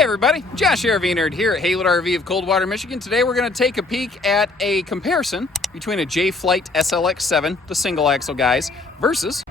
Hey everybody, Josh RV Nerd here at Haylett RV of Coldwater, Michigan. Today we're going to take a peek at a comparison between a J-Flight SLX 7, the single axle guys, versus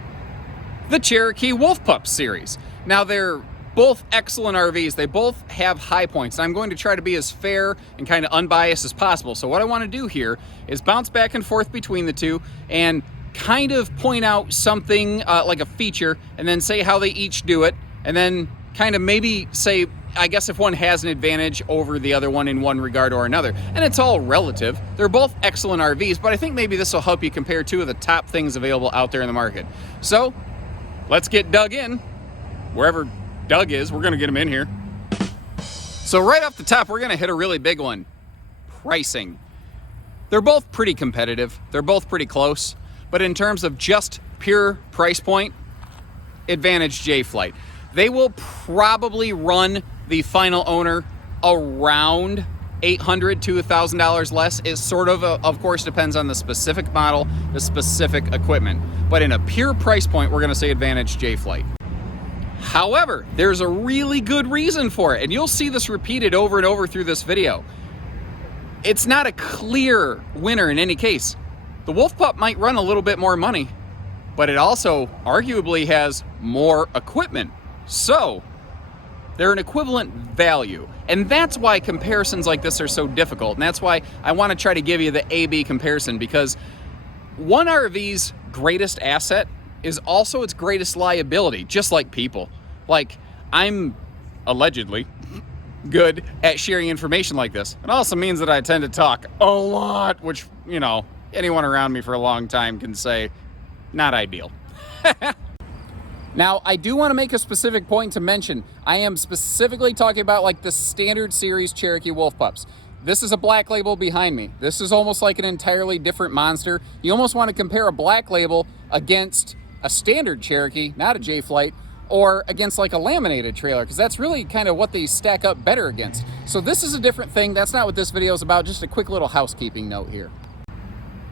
the Cherokee Wolf Pup series. Now they're both excellent RVs. They both have high points. I'm going to try to be as fair and kind of unbiased as possible. So what I want to do here is bounce back and forth between the two and kind of point out something like a feature and then say how they each do it, and then kind of maybe say, I guess, if one has an advantage over the other one in one regard or another. And it's all relative. They're both excellent RVs, but I think maybe this will help you compare two of the top things available out there in the market. So let's get dug in. Wherever Doug is, we're going to get him in here. So right off the top, we're going to hit a really big one. Pricing. They're both pretty competitive. They're both pretty close. But in terms of just pure price point, advantage J-Flight. They will probably run the final owner around $800 to $1,000 less. It sort of course, depends on the specific model, the specific equipment. But in a pure price point, we're going to say advantage J-Flight. However, there's a really good reason for it, and you'll see this repeated over and over through this video. It's not a clear winner in any case. The Wolf Pup might run a little bit more money, but it also arguably has more equipment. So they're an equivalent value, and that's why comparisons like this are so difficult, and that's why I want to try to give you the A-B comparison, because one RV's greatest asset is also its greatest liability, just like people. Like, I'm allegedly good at sharing information like this. It also means that I tend to talk a lot, which, you know, anyone around me for a long time can say, not ideal. Now, I do want to make a specific point to mention. I am specifically talking about like the standard series Cherokee Wolf Pups. This is a black label behind me. This is almost like an entirely different monster. You almost want to compare a black label against a standard Cherokee, not a J-Flight, or against like a laminated trailer, because that's really kind of what they stack up better against. So this is a different thing. That's not what this video is about. Just a quick little housekeeping note here.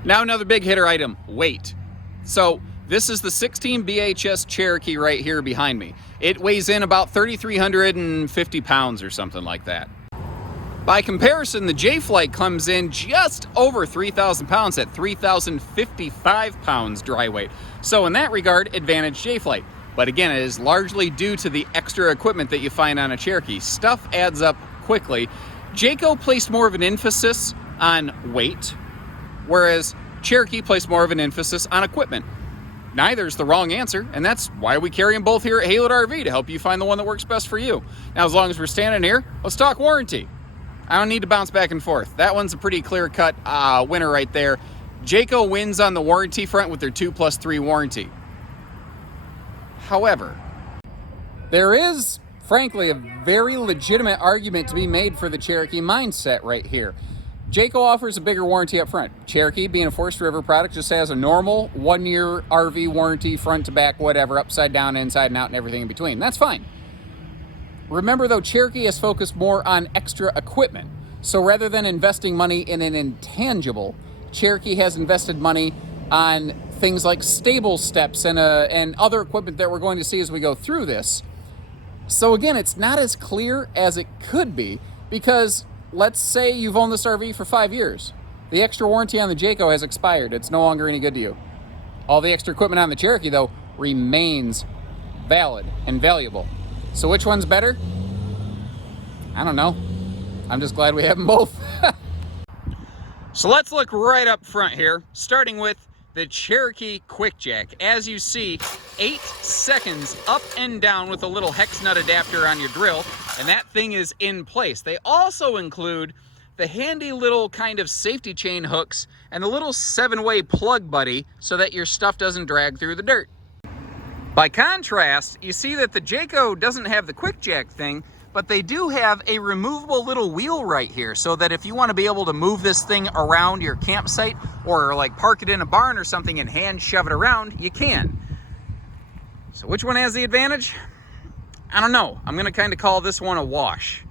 Now another big hitter item, weight. So this is the 16 BHS Cherokee right here behind me. It weighs in about 3,350 pounds or something like that. By comparison, the J-Flight comes in just over 3,000 pounds at 3,055 pounds dry weight. So in that regard, advantage J-Flight. But again, it is largely due to the extra equipment that you find on a Cherokee. Stuff adds up quickly. Jayco placed more of an emphasis on weight, whereas Cherokee placed more of an emphasis on equipment. Neither is the wrong answer, and that's why we carry them both here at Haylett RV, to help you find the one that works best for you. Now, as long as we're standing here, let's talk warranty. I don't need to bounce back and forth. That one's a pretty clear-cut winner right there. Jayco wins on the warranty front with their 2+3 warranty. However, there is, frankly, a very legitimate argument to be made for the Cherokee mindset right here. Jayco offers a bigger warranty up front. Cherokee, being a Forest River product, just has a normal 1-year RV warranty, front to back, whatever, upside down, inside and out, and everything in between. That's fine. Remember, though, Cherokee has focused more on extra equipment. So rather than investing money in an intangible, Cherokee has invested money on things like stable steps and other equipment that we're going to see as we go through this. So again, it's not as clear as it could be, because let's say you've owned this RV for 5 years. The extra warranty on the Jayco has expired. It's no longer any good to you. All the extra equipment on the Cherokee, though, remains valid and valuable. So which one's better? I don't know. I'm just glad we have them both. So let's look right up front here, starting with the Cherokee Quick Jack. As you see, 8 seconds up and down with a little hex nut adapter on your drill, and that thing is in place. They also include the handy little kind of safety chain hooks and the little 7-way plug buddy so that your stuff doesn't drag through the dirt. By contrast, you see that the Jayco doesn't have the Quick Jack thing, but they do have a removable little wheel right here, so that if you want to be able to move this thing around your campsite or like park it in a barn or something and hand shove it around, you can. So which one has the advantage? I don't know. I'm going to kind of call this one a wash.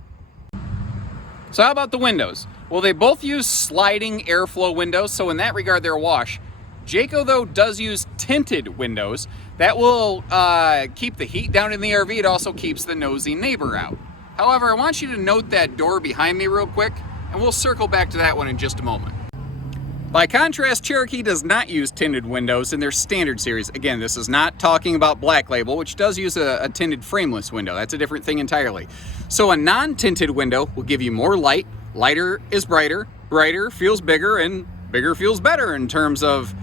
So how about the windows? Well, they both use sliding airflow windows, so in that regard, they're a wash. Jayco, though, does use tinted windows. That will keep the heat down in the RV. It also keeps the nosy neighbor out. However, I want you to note that door behind me real quick, and we'll circle back to that one in just a moment. By contrast, Cherokee does not use tinted windows in their standard series. Again, this is not talking about Black Label, which does use a tinted frameless window. That's a different thing entirely. So a non-tinted window will give you more light. Lighter is brighter, brighter feels bigger, and bigger feels better in terms of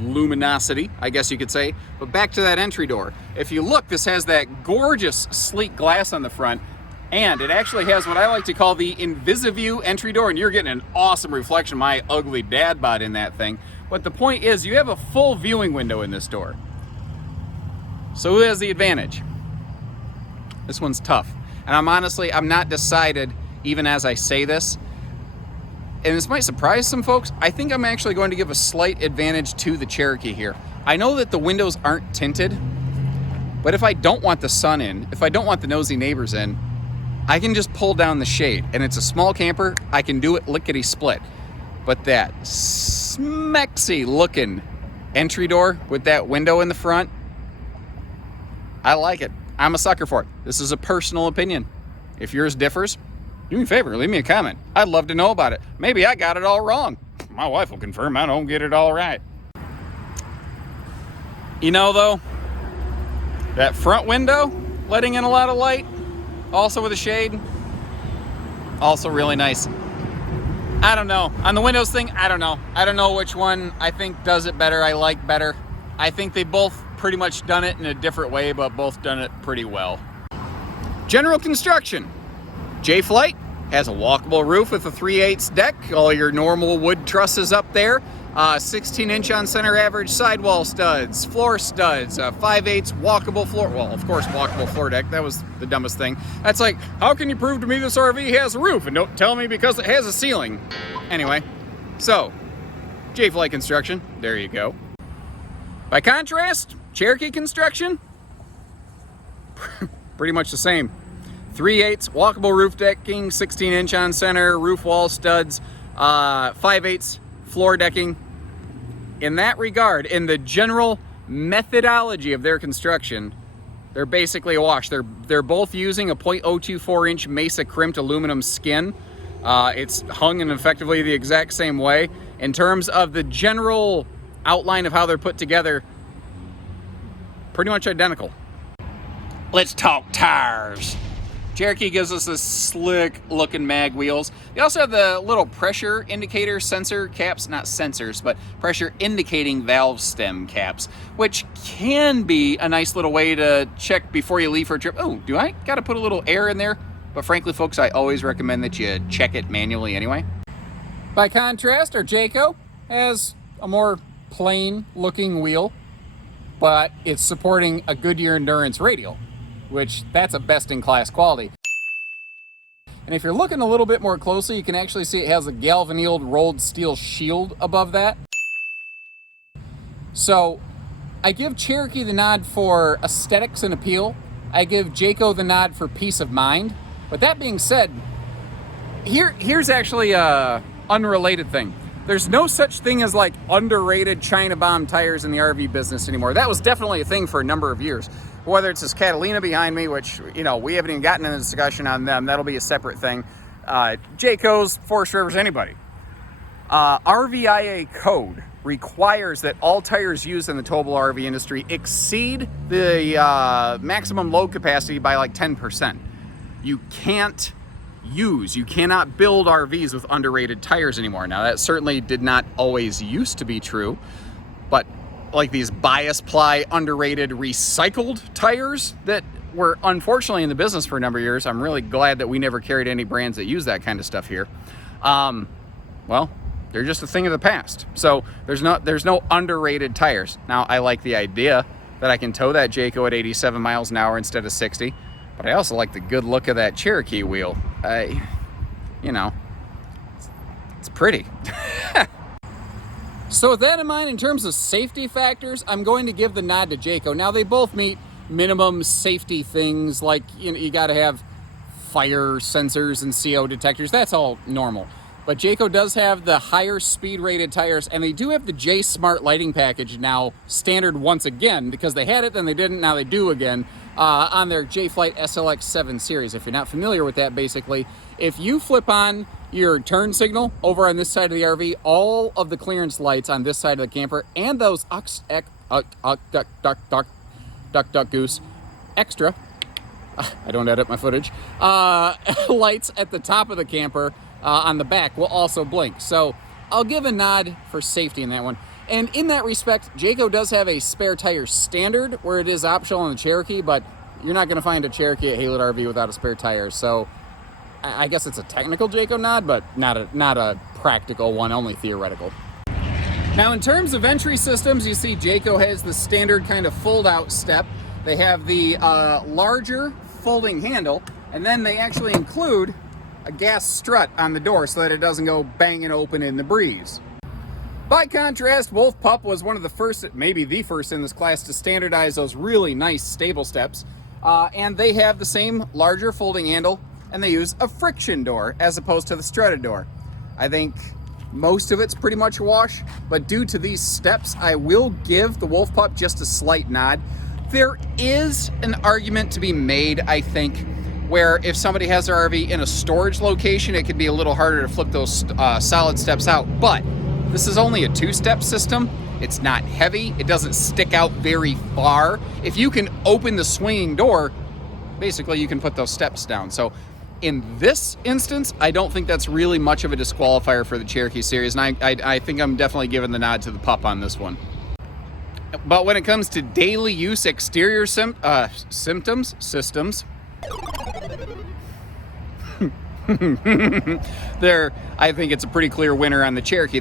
luminosity, I guess you could say. But back to that entry door. If you look, this has that gorgeous sleek glass on the front, and it actually has what I like to call the InvisiView entry door, and you're getting an awesome reflection of my ugly dad bod in that thing. But the point is, you have a full viewing window in this door. So who has the advantage? This one's tough. And I'm not decided even as I say this. And this might surprise some folks. I think I'm actually going to give a slight advantage to the Cherokee here. I know that the windows aren't tinted, but if I don't want the sun in, if I don't want the nosy neighbors in, I can just pull down the shade, and it's a small camper. I can do it lickety-split. But that smexy looking entry door with that window in the front, I like it. I'm a sucker for it. This is a personal opinion. If yours differs, do me a favor, leave me a comment. I'd love to know about it. Maybe I got it all wrong. My wife will confirm I don't get it all right. You know, though, that front window letting in a lot of light, also with a shade, also really nice. I don't know. On the windows thing, I don't know. I don't know which one I think does it better, I like better. I think they both pretty much done it in a different way, but both done it pretty well. General construction. J-Flight has a walkable roof with a 3/8 deck, all your normal wood trusses up there, 16-inch on center average sidewall studs, floor studs, 5/8 walkable floor, well, of course, walkable floor deck. That was the dumbest thing. That's like, how can you prove to me this RV has a roof and don't tell me because it has a ceiling? Anyway, so, J-Flight construction, there you go. By contrast, Cherokee construction, pretty much the same. 3/8 walkable roof decking, 16-inch on center, roof wall studs, 5/8 floor decking. In that regard, in the general methodology of their construction, they're basically a wash. They're both using a .024-inch Mesa crimped aluminum skin. It's hung in effectively the exact same way. In terms of the general outline of how they're put together, pretty much identical. Let's talk tires. Cherokee gives us this slick looking mag wheels. They also have the little pressure indicator sensor caps, not sensors, but pressure indicating valve stem caps, which can be a nice little way to check before you leave for a trip. Oh, do I gotta put a little air in there? But frankly, folks, I always recommend that you check it manually anyway. By contrast, our Jayco has a more plain looking wheel, but it's supporting a Goodyear Endurance radial, which that's a best-in-class quality. And if you're looking a little bit more closely, you can actually see it has a galvanized rolled steel shield above that. So I give Cherokee the nod for aesthetics and appeal. I give Jayco the nod for peace of mind. But that being said, here's actually a unrelated thing. There's no such thing as like underrated China bomb tires in the RV business anymore. That was definitely a thing for a number of years. Whether it's this Catalina behind me, which, you know, we haven't even gotten into the discussion on them. That'll be a separate thing. Jayco's, Forest Rivers, anybody. RVIA code requires that all tires used in the towable RV industry exceed the maximum load capacity by like 10%. You cannot build RVs with underrated tires anymore. Now, that certainly did not always used to be true, but like these bias ply underrated recycled tires that were unfortunately in the business for a number of years. I'm really glad that we never carried any brands that use that kind of stuff here. Well, they're just a thing of the past. So there's no underrated tires. Now, I like the idea that I can tow that Jayco at 87 miles an hour instead of 60, but I also like the good look of that Cherokee wheel. You know, it's pretty. So with that in mind, in terms of safety factors, I'm going to give the nod to Jayco. Now, they both meet minimum safety things like, you know, you got to have fire sensors and CO detectors. That's all normal. But Jayco does have the higher speed rated tires, and they do have the J Smart lighting package now standard once again, because they had it, then they didn't, now they do again. on their J-Flight SLX 7 series. If you're not familiar with that, basically, if you flip on your turn signal over on this side of the RV, all of the clearance lights on this side of the camper and those duck goose extra, I don't edit my footage, lights at the top of the camper on the back will also blink. So I'll give a nod for safety in that one. And in that respect, Jayco does have a spare tire standard where it is optional on the Cherokee, but you're not going to find a Cherokee at Haylett RV without a spare tire. So I guess it's a technical Jayco nod, but not a practical one, only theoretical. Now, in terms of entry systems, you see Jayco has the standard kind of fold-out step. They have the larger folding handle, and then they actually include a gas strut on the door so that it doesn't go banging open in the breeze. By contrast, Wolf Pup was one of the first, maybe the first in this class, to standardize those really nice stable steps. And they have the same larger folding handle, and they use a friction door as opposed to the strutted door. I think most of it's pretty much a wash, but due to these steps, I will give the Wolf Pup just a slight nod. There is an argument to be made, I think, where if somebody has their RV in a storage location, it could be a little harder to flip those solid steps out. But this is only a two-step system. It's not heavy. It doesn't stick out very far. If you can open the swinging door, basically you can put those steps down. So in this instance, I don't think that's really much of a disqualifier for the Cherokee series, and I think I'm definitely giving the nod to the Pup on this one. But when it comes to daily use exterior systems, there, I think it's a pretty clear winner on the Cherokee.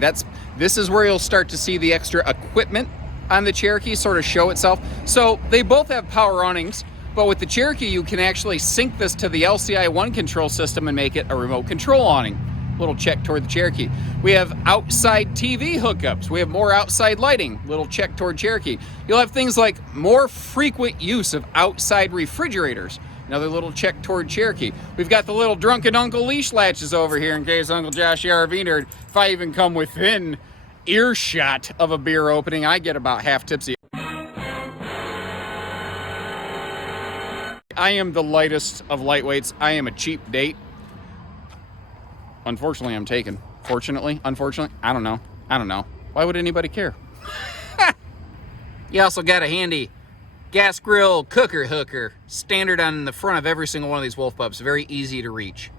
This is where you'll start to see the extra equipment on the Cherokee sort of show itself. So they both have power awnings, but with the Cherokee, you can actually sync this to the LCI 1 control system and make it a remote control awning. Little check toward the Cherokee. We have outside TV hookups. We have more outside lighting. Little check toward Cherokee. You'll have things like more frequent use of outside refrigerators. Another little check toward Cherokee. We've got the little drunken uncle leash latches over here in case Uncle Josh, the RV nerd, if I even come within earshot of a beer opening, I get about half tipsy. I am the lightest of lightweights. I am a cheap date. Unfortunately, I'm taken. Fortunately, unfortunately, I don't know. Why would anybody care? You also got a handy gas grill cooker hooker, standard on the front of every single one of these Wolf Pups. Very easy to reach.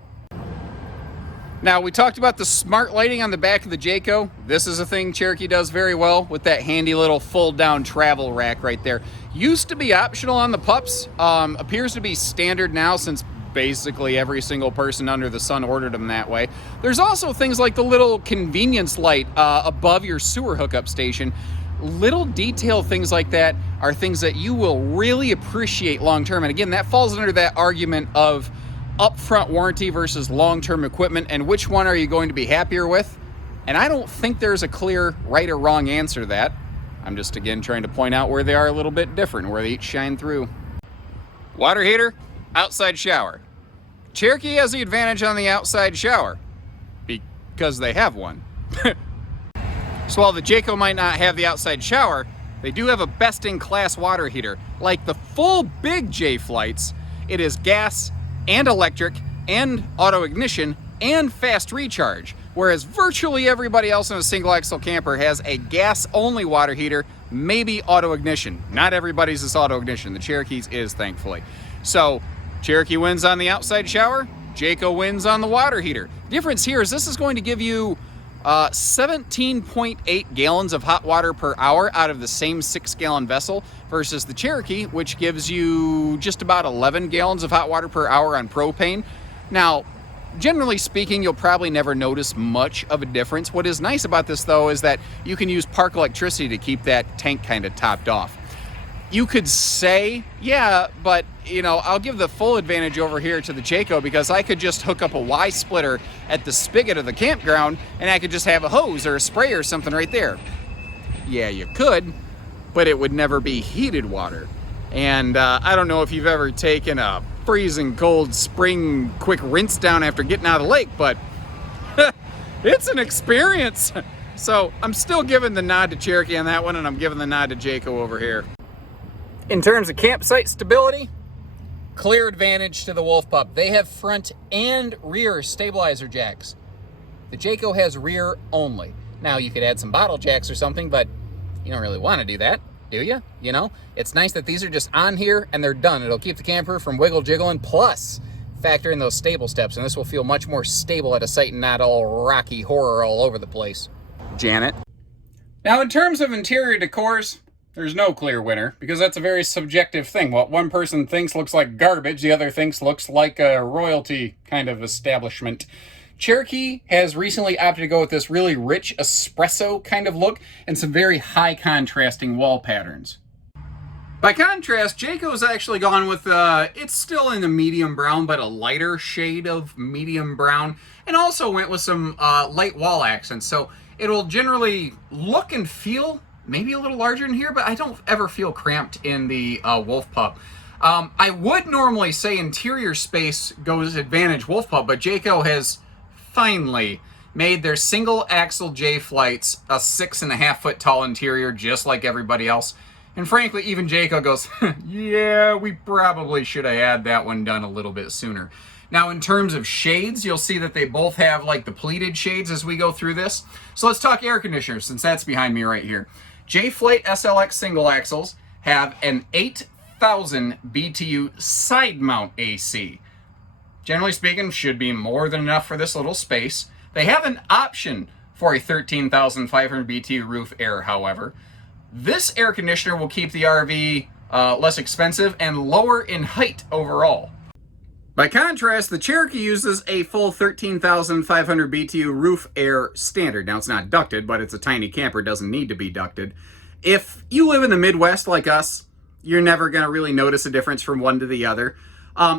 Now, we talked about the smart lighting on the back of the Jayco. This is a thing Cherokee does very well with that handy little fold-down travel rack right there. Used to be optional on the Pups. Appears to be standard now since basically every single person under the sun ordered them that way. There's also things like the little convenience light above your sewer hookup station. Little detail things like that are things that you will really appreciate long-term. And again, that falls under that argument of upfront warranty versus long-term equipment, and which one are you going to be happier with? And I don't think there's a clear right or wrong answer to that. I'm just, again, trying to point out where they are a little bit different, where they each shine through. Water heater, outside shower. Cherokee has the advantage on the outside shower because they have one. So while the Jayco might not have the outside shower, they do have a best-in-class water heater. Like the full big J-Flights, it is gas and electric and auto ignition and fast recharge, whereas virtually everybody else in a single axle camper has a gas-only water heater, maybe auto ignition. Not everybody's is auto ignition. The Cherokee's is, thankfully. So Cherokee wins on the outside shower, Jayco wins on the water heater. Difference here is this is going to give you 17.8 gallons of hot water per hour out of the same 6-gallon vessel versus the Cherokee, which gives you just about 11 gallons of hot water per hour on propane. Now, generally speaking, you'll probably never notice much of a difference. What is nice about this, though, is that you can use park electricity to keep that tank kind of topped off. You could say, yeah, but, you know, I'll give the full advantage over here to the Jayco because I could just hook up a Y splitter at the spigot of the campground and I could just have a hose or a spray or something right there. Yeah, you could, but it would never be heated water. And I don't know if you've ever taken a freezing cold spring quick rinse down after getting out of the lake, but it's an experience. So I'm still giving the nod to Cherokee on that one, and I'm giving the nod to Jayco over here. In terms of campsite stability, Clear advantage to the Wolf Pup. They have front and rear stabilizer jacks. The Jayco has rear only. Now, you could add some bottle jacks or something, but you don't really want to do that, do you? You know, it's nice that these are just on here and they're done. It'll keep the camper from wiggle jiggling, plus factor in those stable steps, and this will feel much more stable at a site and not all rocky horror all over the place. Janet. Now, in terms of interior decors, there's no clear winner, because that's a very subjective thing. What one person thinks looks like garbage, the other thinks looks like a royalty kind of establishment. Cherokee has recently opted to go with this really rich espresso kind of look and some very high contrasting wall patterns. By contrast, Jayco's actually gone with, it's still in the medium brown, but a lighter shade of medium brown, and also went with some light wall accents. So it'll generally look and feel maybe a little larger in here, but I don't ever feel cramped in the Wolf Pup. I would normally say interior space goes advantage Wolf Pup, but Jayco has finally made their single axle J flights a 6.5 foot tall interior, just like everybody else. And frankly, even Jayco goes, yeah, we probably should have had that one done a little bit sooner. Now, in terms of shades, you'll see that they both have like the pleated shades as we go through this. So let's talk air conditioners, since that's behind me right here. J-Flight SLX single axles have an 8,000 BTU side mount AC. Generally speaking, should be more than enough for this little space. They have an option for a 13,500 BTU roof air, however. This air conditioner will keep the RV less expensive and lower in height overall. By contrast, the Cherokee uses a full 13,500 BTU roof air standard. Now, it's not ducted, but it's a tiny camper, doesn't need to be ducted. If you live in the Midwest like us, you're never going to really notice a difference from one to the other.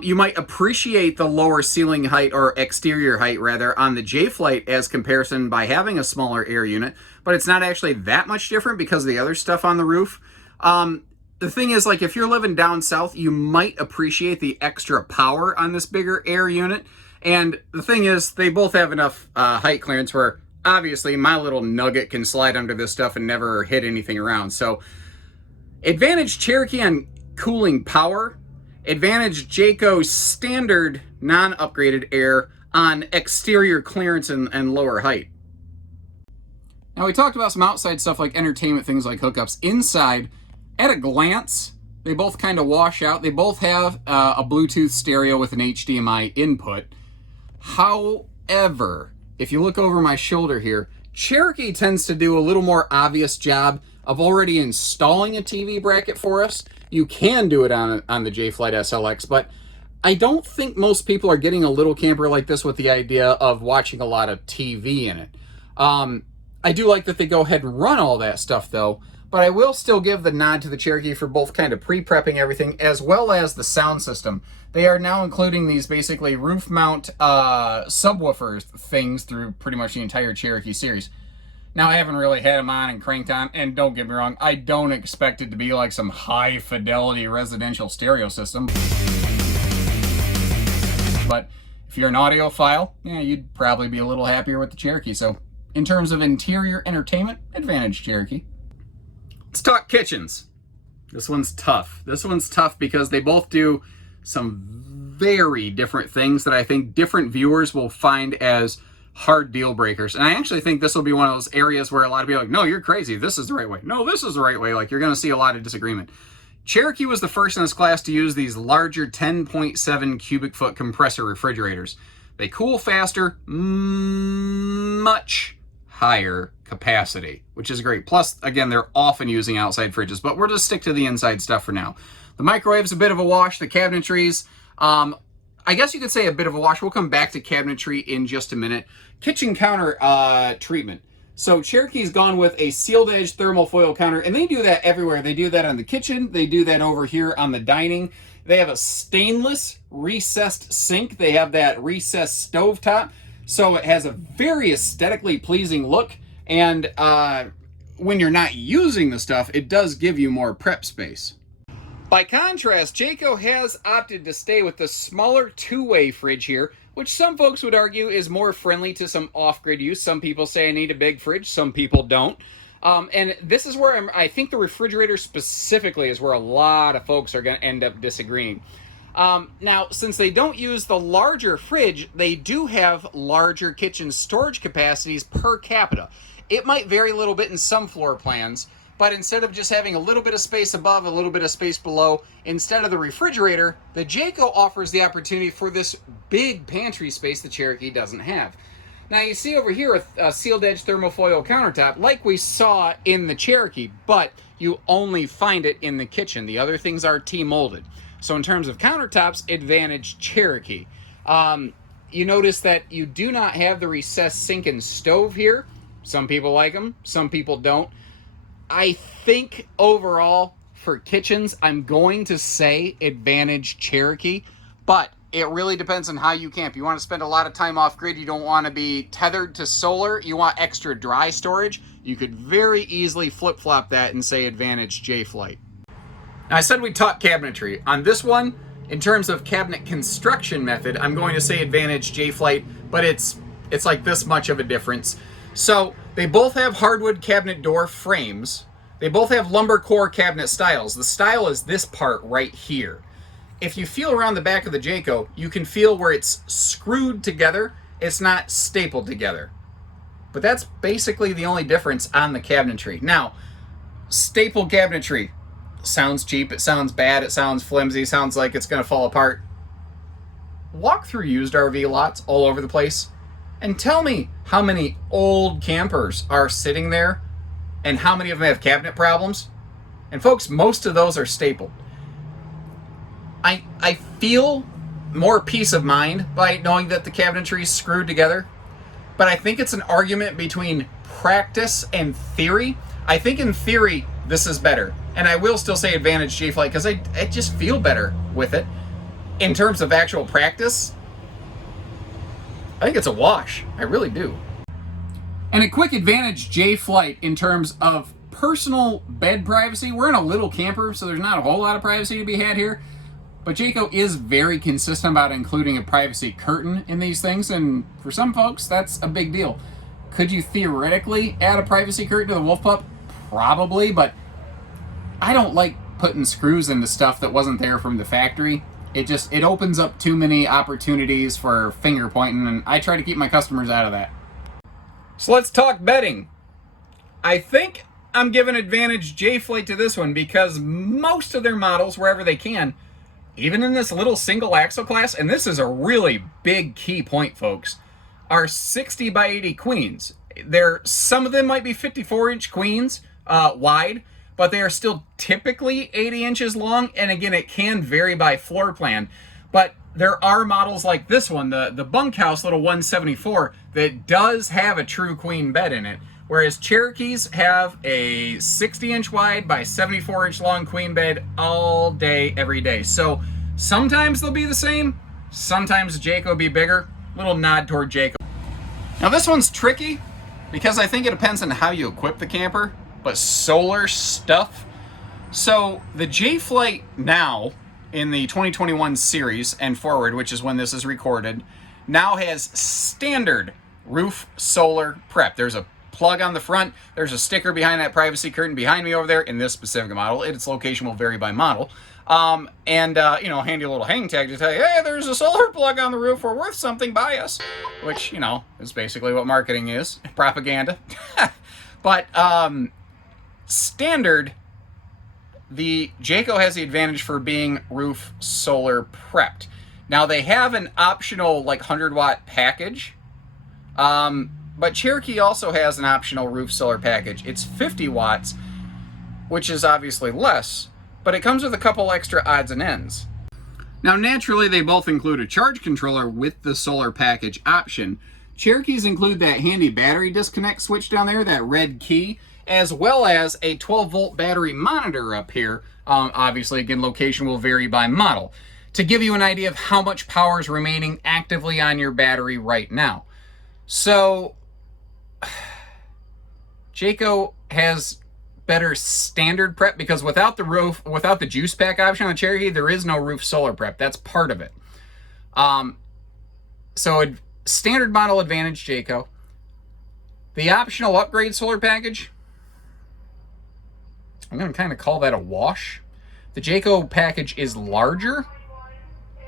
You might appreciate the lower ceiling height, or exterior height rather, on the J-Flight as comparison by having a smaller air unit, but it's not actually that much different because of the other stuff on the roof. The thing is, like, if you're living down south, you might appreciate the extra power on this bigger air unit. And the thing is, they both have enough height clearance where, obviously, my little nugget can slide under this stuff and never hit anything around. So, advantage Cherokee on cooling power, advantage Jayco's standard non-upgraded air on exterior clearance and lower height. Now, we talked about some outside stuff like entertainment, things like hookups. Inside, at a glance, they both kind of wash out. They both have a Bluetooth stereo with an HDMI input. However, if you look over my shoulder here, Cherokee tends to do a little more obvious job of already installing a TV bracket for us. You can do it on the J-Flight SLX, but I don't think most people are getting a little camper like this with the idea of watching a lot of TV in it. I do like that they go ahead and run all that stuff, though, but I will still give the nod to the Cherokee for both kind of pre-prepping everything as well as the sound system. They are now including these basically roof mount subwoofer things through pretty much the entire Cherokee series. Now, I haven't really had them on and cranked on, and don't get me wrong, I don't expect it to be like some high-fidelity residential stereo system. But if you're an audiophile, yeah, you'd probably be a little happier with the Cherokee. So, in terms of interior entertainment, advantage Cherokee. Let's talk kitchens. This one's tough. This one's tough because they both do some very different things that I think different viewers will find as hard deal breakers. And I actually think this will be one of those areas where a lot of people are like, no, you're crazy. This is the right way. No, this is the right way. Like, you're going to see a lot of disagreement. Cherokee was the first in this class to use these larger 10.7 cubic foot compressor refrigerators. They cool faster, much higher capacity, which is great. Plus, again, they're often using outside fridges, but we'll just stick to the inside stuff for now. The microwave's a bit of a wash. The cabinetries, I guess you could say a bit of a wash. We'll come back to cabinetry in just a minute. Kitchen counter treatment. So Cherokee's gone with a sealed edge thermal foil counter, and they do that everywhere. They do that on the kitchen. They do that over here on the dining. They have a stainless recessed sink. They have that recessed stovetop. So it has a very aesthetically pleasing look. And when you're not using the stuff, it does give you more prep space. By contrast, Jayco has opted to stay with the smaller two-way fridge here, which some folks would argue is more friendly to some off-grid use. Some people say I need a big fridge, some people don't. And this is where I think the refrigerator specifically is where a lot of folks are going to end up disagreeing. Now, since they don't use the larger fridge, they do have larger kitchen storage capacities per capita. It might vary a little bit in some floor plans, but instead of just having a little bit of space above, a little bit of space below, instead of the refrigerator, the Jayco offers the opportunity for this big pantry space the Cherokee doesn't have. Now you see over here a sealed edge thermofoil countertop like we saw in the Cherokee, but you only find it in the kitchen. The other things are T-molded. So in terms of countertops, advantage Cherokee. You notice that you do not have the recessed sink and stove here. Some people like them, some people don't. I think overall for kitchens, I'm going to say advantage Cherokee, but it really depends on how you camp. You want to spend a lot of time off grid. You don't want to be tethered to solar. You want extra dry storage. You could very easily flip-flop that and say advantage J-Flight. Now, I said we'd talk cabinetry. On this one, in terms of cabinet construction method, I'm going to say advantage J-Flight, but it's like this much of a difference. So they both have hardwood cabinet door frames. They both have lumber core cabinet styles. The style is this part right here. If you feel around the back of the Jayco, you can feel where it's screwed together. It's not stapled together. But that's basically the only difference on the cabinetry. Now, staple cabinetry sounds cheap, it sounds bad, it sounds flimsy, sounds like it's going to fall apart. Walk through used RV lots all over the place and tell me how many old campers are sitting there and how many of them have cabinet problems. And folks, most of those are stapled. I feel more peace of mind by knowing that the cabinetry is screwed together, but I think it's an argument between practice and theory. I think in theory, this is better. And I will still say advantage J-Flight because I just feel better with it. In terms of actual practice, I think it's a wash. I really do. And a quick advantage J-Flight in terms of personal bed privacy. We're in a little camper, so there's not a whole lot of privacy to be had here. But Jayco is very consistent about including a privacy curtain in these things, and for some folks, that's a big deal. Could you theoretically add a privacy curtain to the Wolf Pup? Probably, but I don't like putting screws into stuff that wasn't there from the factory. It opens up too many opportunities for finger pointing, and I try to keep my customers out of that. So let's talk bedding. I think I'm giving advantage J-Flight to this one because most of their models, wherever they can, even in this little single axle class, and this is a really big key point, folks, are 60 by 80 queens. Some of them might be 54-inch queens wide, but they are still typically 80 inches long, and again, it can vary by floor plan. But there are models like this one, the bunkhouse little 174, that does have a true queen bed in it, whereas Cherokees have a 60-inch wide by 74-inch long queen bed all day, every day. So sometimes they'll be the same, sometimes Jayco will be bigger. Little nod toward Jayco. Now this one's tricky because I think it depends on how you equip the camper, but solar stuff. So the J-Flight now, in the 2021 series and forward, which is when this is recorded, now has standard roof solar prep. There's a plug on the front. There's a sticker behind that privacy curtain behind me over there in this specific model. Its location will vary by model. Handy little hang tag to tell you, hey, there's a solar plug on the roof. We're worth something, buy us. Which, is basically what marketing is. Propaganda. But standard, the Jayco has the advantage for being roof solar prepped. Now they have an optional 100-watt package, but Cherokee also has an optional roof solar package. It's 50 watts, which is obviously less, but it comes with a couple extra odds and ends. Now naturally they both include a charge controller with the solar package option. Cherokees include that handy battery disconnect switch down there, that red key, as well as a 12-volt battery monitor up here. Obviously, again, location will vary by model. To give you an idea of how much power is remaining actively on your battery right now. So, Jayco has better standard prep because without the juice pack option on the Cherokee, there is no roof solar prep. That's part of it. So, standard model advantage, Jayco. The optional upgrade solar package, I'm going to kind of call that a wash. The Jayco package is larger,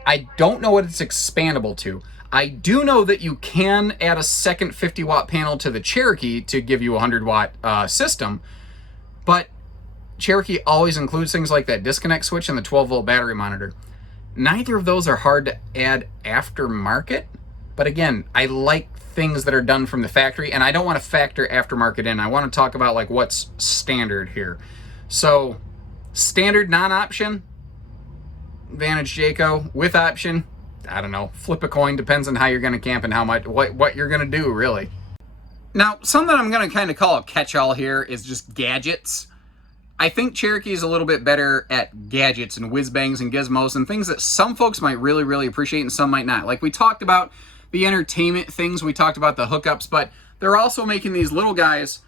I don't know what it's expandable to. I do know that you can add a second 50 watt panel to the Cherokee to give you a 100 watt system, but Cherokee always includes things like that disconnect switch and the 12 volt battery monitor. Neither of those are hard to add aftermarket, but again, I like things that are done from the factory, and I don't want to factor aftermarket in. I want to talk about like what's standard here. So standard non-option, Advantage Jayco. With option, I don't know, flip a coin, depends on how you're going to camp and how much, what you're going to do really. Now, something I'm going to kind of call a catch-all here is just gadgets. I think Cherokee is a little bit better at gadgets and whiz-bangs and gizmos and things that some folks might really, really appreciate and some might not. Like we talked about the entertainment things, we talked about the hookups, but they're also making these little guys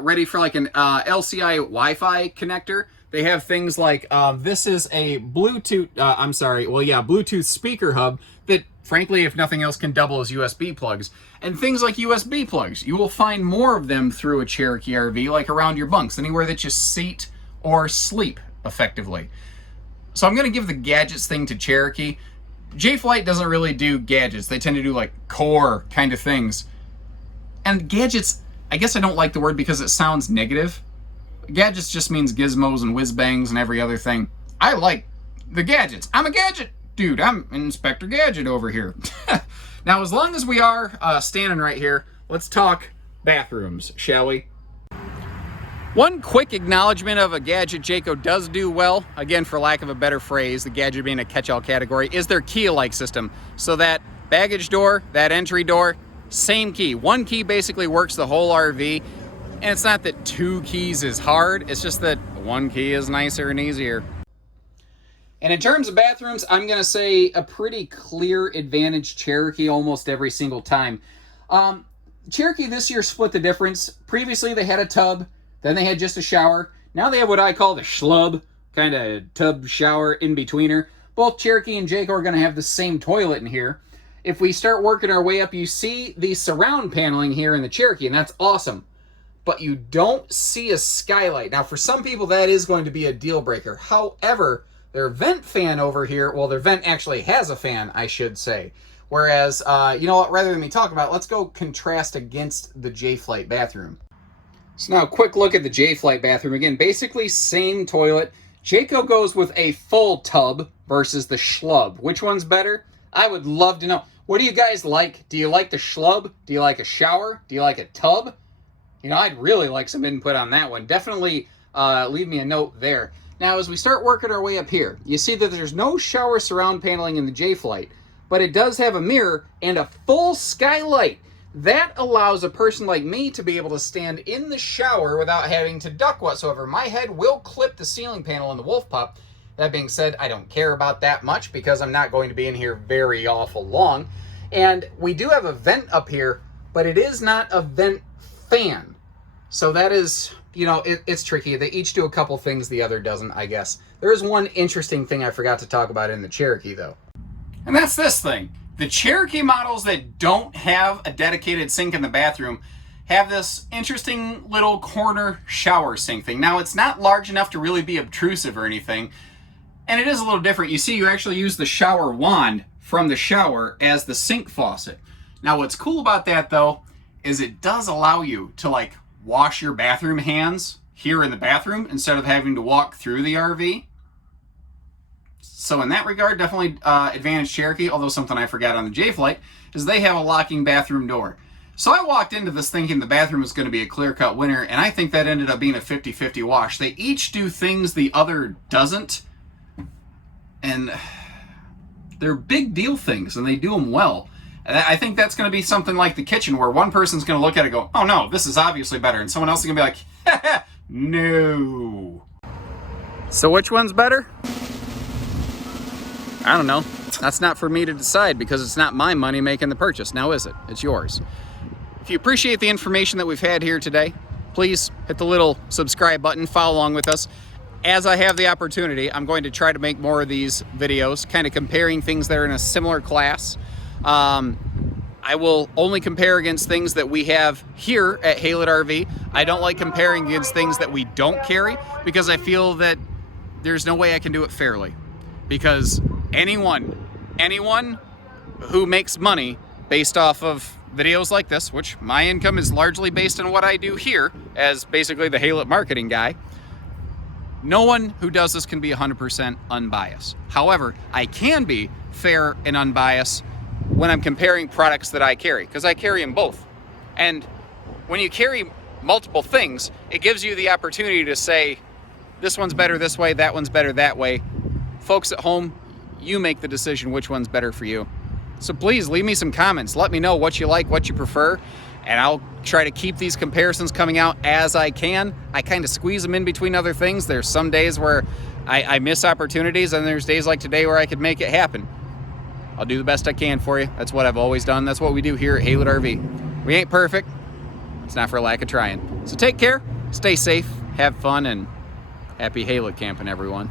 ready for like an LCI Wi-Fi connector. They have things like, this is a Bluetooth, Bluetooth speaker hub that, frankly, if nothing else, can double as USB plugs. And things like USB plugs. You will find more of them through a Cherokee RV, like around your bunks, anywhere that you seat or sleep, effectively. So I'm going to give the gadgets thing to Cherokee. J-Flight doesn't really do gadgets. They tend to do, like, core kind of things. And gadgets, I guess I don't like the word because it sounds negative. Gadgets just means gizmos and whiz-bangs and every other thing. I like the gadgets. I'm a gadget dude. I'm Inspector Gadget over here. Now, as long as we are standing right here, let's talk bathrooms, shall we? One quick acknowledgement of a gadget Jayco does do well, again, for lack of a better phrase, the gadget being a catch-all category, is their key-alike system. So that baggage door, that entry door, same key. One key basically works the whole RV. And it's not that 2 keys is hard, it's just that 1 key is nicer and easier. And in terms of bathrooms, I'm going to say a pretty clear advantage Cherokee almost every single time. Cherokee this year split the difference. Previously they had a tub, then they had just a shower. Now they have what I call the schlub, kind of tub shower in-betweener. Both Cherokee and Jayco are going to have the same toilet in here. If we start working our way up, you see the surround paneling here in the Cherokee, and that's awesome. But you don't see a skylight. Now, for some people, that is going to be a deal breaker. However, their vent fan over here, well, their vent actually has a fan, I should say. Whereas, you know what, rather than me talk about it, let's go contrast against the J-Flight bathroom. So now, a quick look at the J-Flight bathroom. Again, basically same toilet. Jayco goes with a full tub versus the schlub. Which one's better? I would love to know. What do you guys like? Do you like the schlub? Do you like a shower? Do you like a tub? You know, I'd really like some input on that one. Definitely leave me a note there. Now, as we start working our way up here, you see that there's no shower surround paneling in the J-Flight, but it does have a mirror and a full skylight. That allows a person like me to be able to stand in the shower without having to duck whatsoever. My head will clip the ceiling panel in the Wolf Pup. That being said, I don't care about that much because I'm not going to be in here very awful long. And we do have a vent up here, but it is not a vent fan. So that is, you know, it's tricky. They each do a couple things, the other doesn't, I guess. There is one interesting thing I forgot to talk about in the Cherokee, though. And that's this thing. The Cherokee models that don't have a dedicated sink in the bathroom have this interesting little corner shower sink thing. Now, it's not large enough to really be obtrusive or anything, and it is a little different. You see, you actually use the shower wand from the shower as the sink faucet. Now, what's cool about that, though, is it does allow you to, like, wash your bathroom hands here in the bathroom instead of having to walk through the RV. So in that regard, definitely advantage Cherokee, although something I forgot on the J-Flight is they have a locking bathroom door. So I walked into this thinking the bathroom was going to be a clear-cut winner, and I think that ended up being a 50-50 wash. They each do things the other doesn't, and they're big deal things, and they do them well. And I think that's going to be something like the kitchen, where one person's going to look at it and go, oh no, this is obviously better. And someone else is going to be like, no. So which one's better? I don't know. That's not for me to decide because it's not my money making the purchase. Now is it? It's yours. If you appreciate the information that we've had here today, please hit the little subscribe button, follow along with us. As I have the opportunity, I'm going to try to make more of these videos, kind of comparing things that are in a similar class. I will only compare against things that we have here at Haylett RV. I don't like comparing against things that we don't carry because I feel that there's no way I can do it fairly. Because anyone anyone who makes money based off of videos like this, which my income is largely based on what I do here as basically the Haylett marketing guy, no one who does this can be 100% unbiased. However, I can be fair and unbiased when I'm comparing products that I carry, because I carry them both. And when you carry multiple things, it gives you the opportunity to say, this one's better this way, that one's better that way. Folks at home, you make the decision which one's better for you. So please leave me some comments. Let me know what you like, what you prefer, and I'll try to keep these comparisons coming out as I can. I kind of squeeze them in between other things. There's some days where I miss opportunities, and there's days like today where I could make it happen. I'll do the best I can for you. That's what I've always done. That's what we do here at Haylett RV. We ain't perfect. It's not for lack of trying. So take care, stay safe, have fun, and happy Haylett camping, everyone.